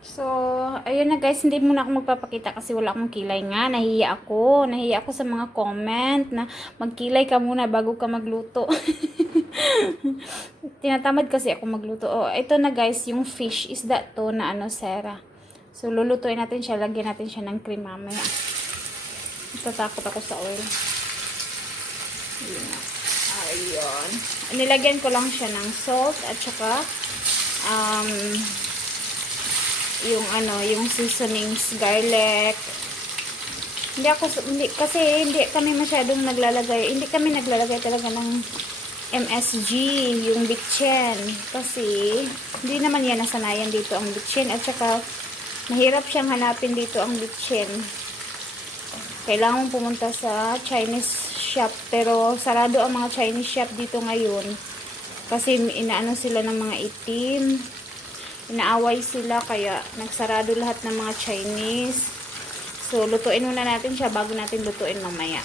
So, ayun na guys, hindi muna ako magpapakita kasi wala akong kilay nga. Nahiya ako sa mga comment na magkilay ka muna bago ka magluto. Tinatamad kasi ako magluto. Oh, ito na guys, yung fish isda to na Sarah. So, lulutuin natin siya, lagyan natin siya ng cream mamaya. Natatakot ako sa oil. Ayun. Nilagyan ko lang siya ng salt at saka yung seasonings, garlic. Hindi kami masyadong naglalagay. Hindi kami naglalagay talaga ng MSG, yung bitchen. Kasi hindi naman yan nasanayan dito ang bitchen. At saka mahirap siyang hanapin dito ang bitchen. Kailangan pumunta sa Chinese shop. Pero sarado ang mga Chinese shop dito ngayon. Kasi inaano sila ng mga itim. Inaaway sila kaya nagsarado lahat ng mga Chinese. So, lutuin muna natin siya bago natin lutuin mamaya.